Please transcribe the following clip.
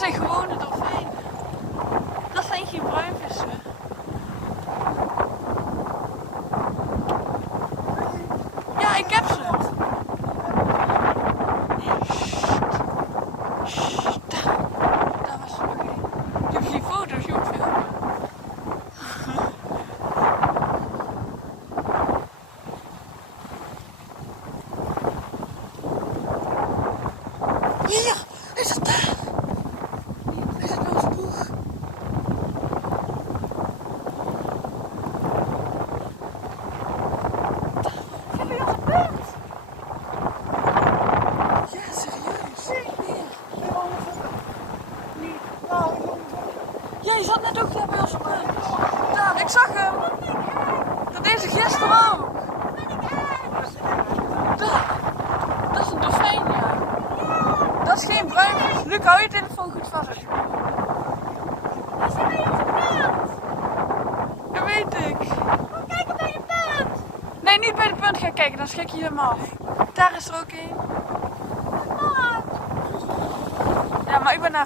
zijn gewone dolfijnen. Dat zijn geen bruinvissen. Ja, ik heb ze. Daar was ze nog één. Je hebt geen foto's, je moet filmen. Hier, hij zit daar. Hij zit bij ons boeg. Heb je al gebeurd? Ja, serieus. Hier. Jij zat net ook daar bij ons op punt. Daan, ik zag hem. Dat deed ze gisteren ook. Daar. Dat is een dolfijn, ja. Dat is geen bruinvis. Luc, hou je telefoon goed vast alsjeblieft. We zijn bij onze punt. Dat weet ik. Kom kijken bij de punt. Nee, niet bij de punt gaan kijken, dan schrik je helemaal af. Daar is er ook één. Oh, Ja, maar ik ben naar